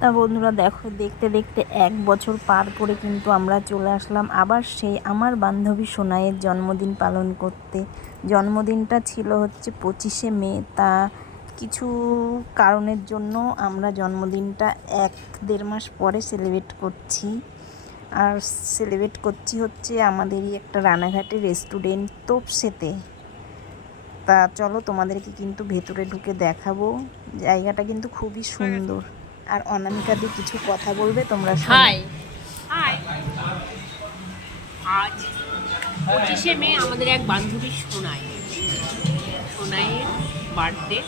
তা বন্ধুরা দেখো, দেখতে দেখতে 1 বছর পার করে কিন্তু আমরা চলে আসলাম আবার সেই আমার বান্ধবী সোনাইয়ের জন্মদিন পালন করতে। জন্মদিনটা ছিল হচ্ছে 25শে মে। তা কিছু কারণের জন্য আমরা জন্মদিনটা 1-1.5 মাস পরে সেলিব্রেট করছি। আর সেলিব্রেট করছি হচ্ছে আমাদেরই একটা রানাঘাটের রেস্টুরেন্ট তোপসেতে। তা চলো তোমাদেরকে কিন্তু ভেতরে ঢুকে দেখাবো। জায়গাটা কিন্তু খুবই সুন্দর। আর অনামিকা দি কিছু কথা বলবে, তোমরা শোনো। হাই হাই, আজ 25শে মে আমাদের এক বান্ধবী সোনাইয়ের বার্থডে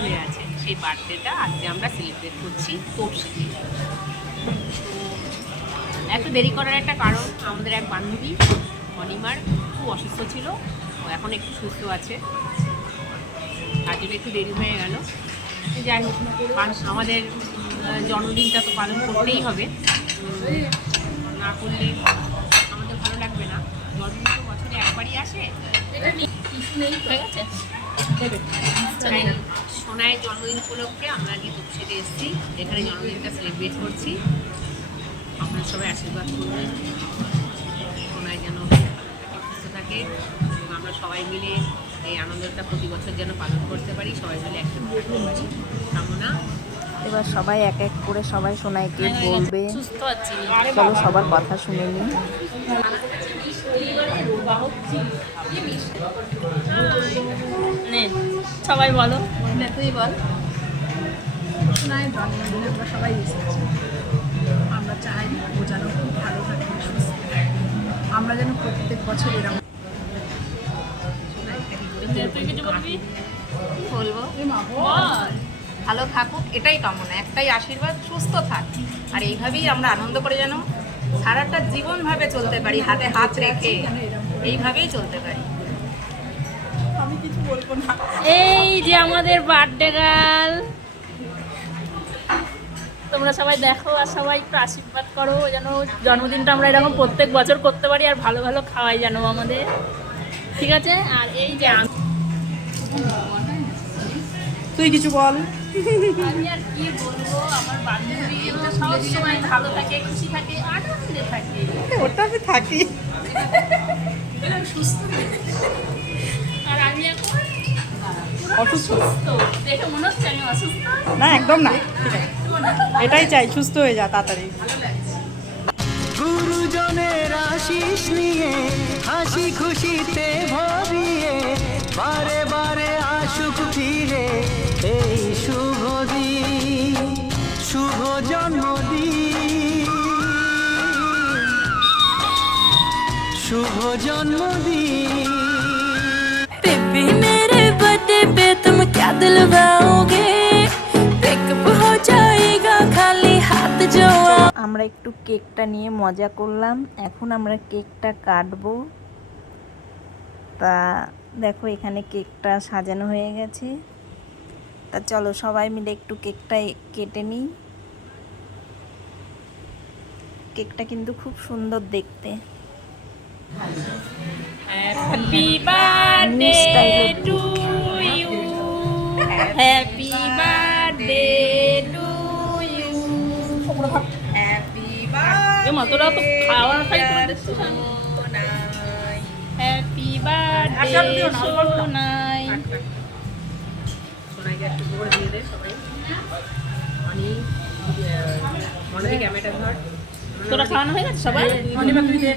হয়ে আছে। সেই বার্থডেটা আজকে আমরা সেলিব্রেট করছি তোপসেতে। এত দেরি করার একটা কারণ, আমাদের এক বান্ধবী অনিমার খুব অসুস্থ ছিল, ও এখন একটু সুস্থ আছে, তার জন্য একটু দেরি হয়ে গেল। যাই হোক, আমাদের জন্মদিনটা তো পালন করতেই হবে, না করলে আমাদের ভালো লাগবে না। জন্মদিন তো বছরে একবারই আসে। হয়ে গেছে, সোনাইয়ের জন্মদিন উপলক্ষে আমরা আজকে তোপসেতে এসেছি, এখানে জন্মদিনটা সেলিব্রেট করছি। আপনারা সবাই আশীর্বাদ করবেন, সোনাই যেন সুস্থ থাকে এবং আমরা সবাই মিলে এই আনন্দটা প্রতি বছর যেন পালন করতে পারি, সবাই মিলে একসাথে থাকতে পারি কামনা। এবার সবাই এক এক করে সবাই সোনাইকে বলবে। চলো সবার কথা শুনে নিই। সবাই বলো, তুই বল। সোনাইয়ের জন্মদিনে আমরা সবাই এসেছি। আমরা চাই ও যেন খুব ভালো থাকে, সুস্থ থাকে। আমরা যেন প্রত্যেক বছর এরকম বলবো ভালো থাকুক, এটাই কামনা, একটাই আশীর্বাদ, সুস্থ থাক। আর এইভাবেই আমরা আনন্দ করে যেন সারাটা জীবনভাবে চলতে পারি, হাতে হাত রেখে এইভাবেই চলতে পারি। আমি কিছু বলবো না। এই যে আমাদের বার্থডে গার্ল, তোমরা সবাই দেখো আর সবাই একটু আশীর্বাদ করো যেন জন্মদিনটা আমরা এরকম প্রত্যেক বছর করতে পারি আর ভালো ভালো খাওয়াই যেন আমাদের, ঠিক আছে? আর এই যে তুই কিছু বল। আমি আর কি বলবো, আমার বান্ধবী সব সময় ভালো থাকে, খুশি থাকে, আনন্দে থাকে, ওটা আমি থাকি। সুস্থ। আর আমি এখন অসুস্থ দেখে মনে হচ্ছে আমি অসুস্থ না, একদম না, এটাই চাই, সুস্থ হয়ে যা তাড়াতাড়ি। গুরুজনের আশিস নিয়ে হাসি খুশিতে ভরিয়ে বারে বারে আসুক ফিরে এই শুভ দিন, শুভ জন্মদিন, শুভ জন্মদিন। बेबी मेरे बर्थडे पे तुम क्या दिलवाओगे, ब्रेकअप हो जाएगा खाली हाथ जो। আমরা একটু কেকটা নিয়ে মজা করলাম, এখন আমরা কেকটা কাটবো। তা দেখো এখানে কেকটা সাজানো হয়ে গেছে। তা চলো সবাই মিলে একটু কেকটা কেটে নিই। কেকটা কিন্তু খুব সুন্দর দেখতে। Happy birthday to you, happy birthday to you, happy birthday মাতোরা তো খাওয়া খাই করে দিচ্ছিস। Happy birthday Sonai. সোনাইকে একটু করে দিয়ে দে সবাই। মনে ক্যামেরাটা ধর। তোরা খাওয়ানো হয়ে গেছে সবাই? অনিমা তুই দে।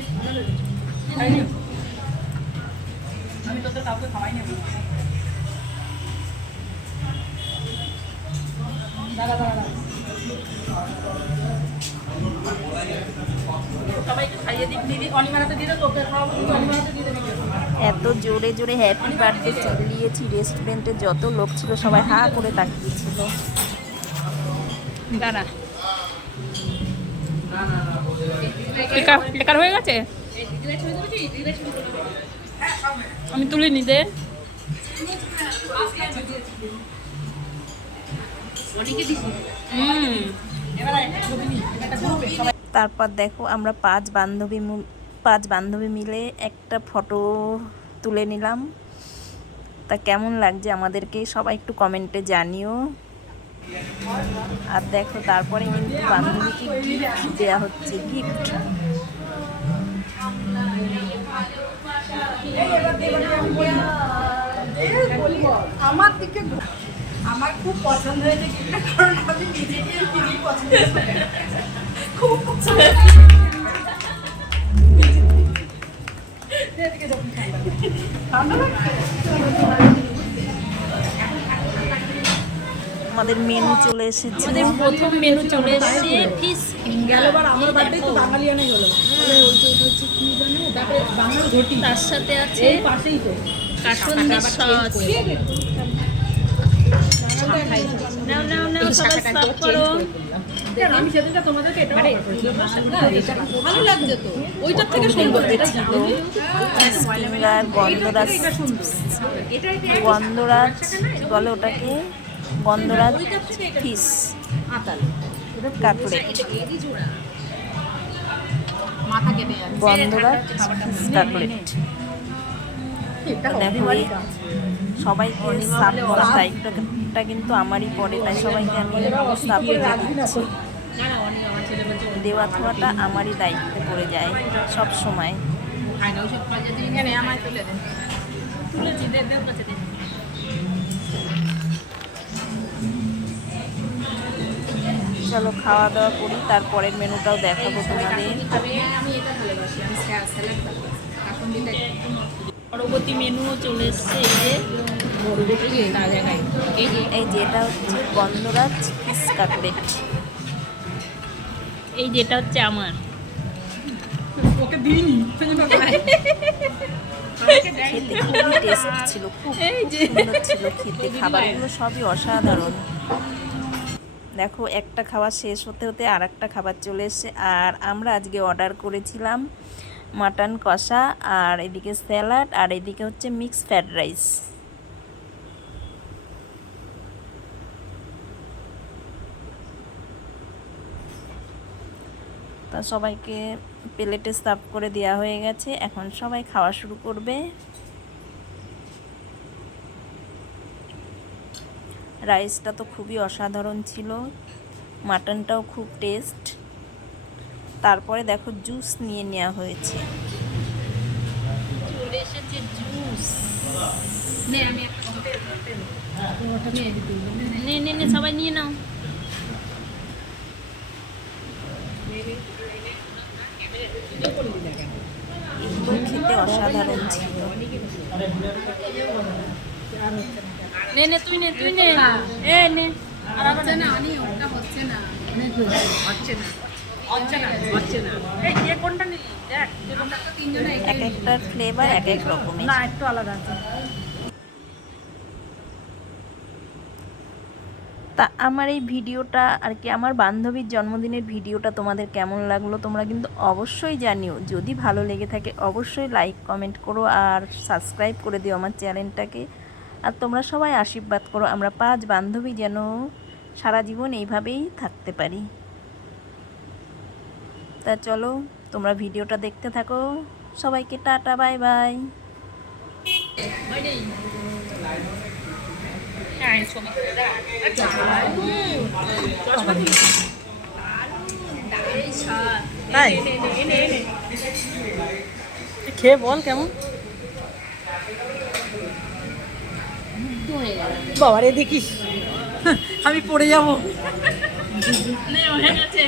আমি তোদের কাউকে খাওয়াই নেব। দাঁড়া দাঁড়া, সবাইকে খাইয়ে দিক। দিদি অনিমারাতে দিয়ে দে, তোকে খাওয়াবো, তুই অনিমারাতে দিয়ে দে। এত জোরে জোরে হ্যাপি বার্থডে চিল্লিয়েছি, রেস্টুরেন্টে যত লোক ছিল সবাই হা করে তাকিয়েছিল। দাঁড়া, বেকার হয়ে গেছে, আমি তুলে নিতে। তারপর দেখো আমরা 5 বান্ধবী মিলে একটা ফটো তুলে নিলাম। তা কেমন লাগছে আমাদেরকে সবাই একটু কমেন্টে জানিও। আর দেখো তারপরে কিন্তু বান্ধবীকে গিফট দেওয়া হচ্ছে, গিফট। আমার দিকে আমার খুব পছন্দ হয়েছে গিফটটা, কারণ আমি নিজেকে খুবই পছন্দ করি, খুব পছন্দ। আমাদের মেনু চলে এসেছে। প্রথম মেনু চলে এসেছে ফিশ গেলবার আমার বার্থডে তো বাঙালিয়ানাই হলো, ওটা হচ্ছে কি জানো, তারপরে বাঙাল ঘটি, তার সাথে আছে এই পাশেই তো কাসুন্দি সস। নাও নাও নাও, সবাই সার্ভ করো। আমি সেদিনটা তোমাদেরকে এটা ভালো লাগছে তো, ওইটার থেকে সুন্দর এটা ছিল। ফিঙ্গার, গন্ধরাজ, গন্ধরাজ কি বলে ওটাকে, গন্ধরাজ ফিশ কাটলেট, মাথা কেটে যাচ্ছে। গন্ধরাজ ফিশ কাটলেট। দেখো এই সবাইকে সার্ভ করার দায়িত্বটা কিন্তু আমারই পড়ে, তাই সবাইকে আমি সার্ভ করে দিচ্ছি। দেওয়া থাওয়াটা আমারই দায়িত্বে পড়ে যায় সব সময়। এখানে আমায় তুলে দেন। তুলেছি, দেন দেন কাছে দেন। চলো খাওয়া দাওয়া করি, তারপরের মেনুটাও দেখাবো তোমাদের। আমি এটা ভালোবাসি, আমি স্যালাড ভালোবাসি। কাসুন্দিটা পরবর্তী মেনুও চলে এসছে, এই যে এই যেটা হচ্ছে গন্ধরাজ ফিশ কাটলেট। এই যেটা হচ্ছে আমার। ওকে দিইনি খেতে খুবই টেস্ট ছিল, খুব সুন্দর ছিল খেতে, খাবারগুলো সবই অসাধারণ। দেখো একটা খাবার শেষ হতে হতে আর একটা খাবার চলে এসেছে। আর আমরা আজকে অর্ডার করেছিলাম মাটন কষা, আর এদিকে স্যালাড, আর এদিকে হচ্ছে মিক্স ফ্রাইড রাইস। তা সবাইকে প্লেটে সার্ভ করে দেওয়া হয়ে গেছে, এখন সবাই খাওয়া শুরু করবে। রাইসটা তো খুবই অসাধারণ ছিল, মাটনটাও খুব টেস্ট। তারপরে দেখো জুস নিয়ে নেওয়া হয়েছে। চলে এসেছে জুস। নে, আমি একটা নে নে নে, সবাই নিয়ে নাও। এগুলো খেতে অসাধারণ ছিল। নে নে, তুই নে, তুই নে। এ নে। আর হচ্ছে না, আমি ওটা হচ্ছে না, অনেক হচ্ছে না, হচ্ছে না। এই কে কোনটা নিলি দেখ, আমরা তো তিনজনে এক একটার ফ্লেভার এক এক রকমের। না একটু আলাদা আছে। তা আমার এই ভিডিওটা আর কি, আমার বান্ধবীর জন্মদিনের ভিডিওটা তোমাদের কেমন লাগলো তোমরা কিন্তু অবশ্যই জানিও। যদি ভালো লেগে থাকে অবশ্যই লাইক কমেন্ট করো আর সাবস্ক্রাইব করে দিও আমার চ্যানেলটাকে। আর তোমরা সবাই আশীর্বাদ করো আমরা 5 বান্ধবী যেন সারা জীবন এইভাবেই থাকতে পারি। তা চলো তোমরা ভিডিওটা দেখতে থাকো। সবাইকে টাটা, বাই বাই। হ্যাঁ, ছবি তুলে দাও। তাই খেয়ে বল কেমন। বাবারে দেখিস আমি পড়ে যাবো। নে, হয়ে গেছে।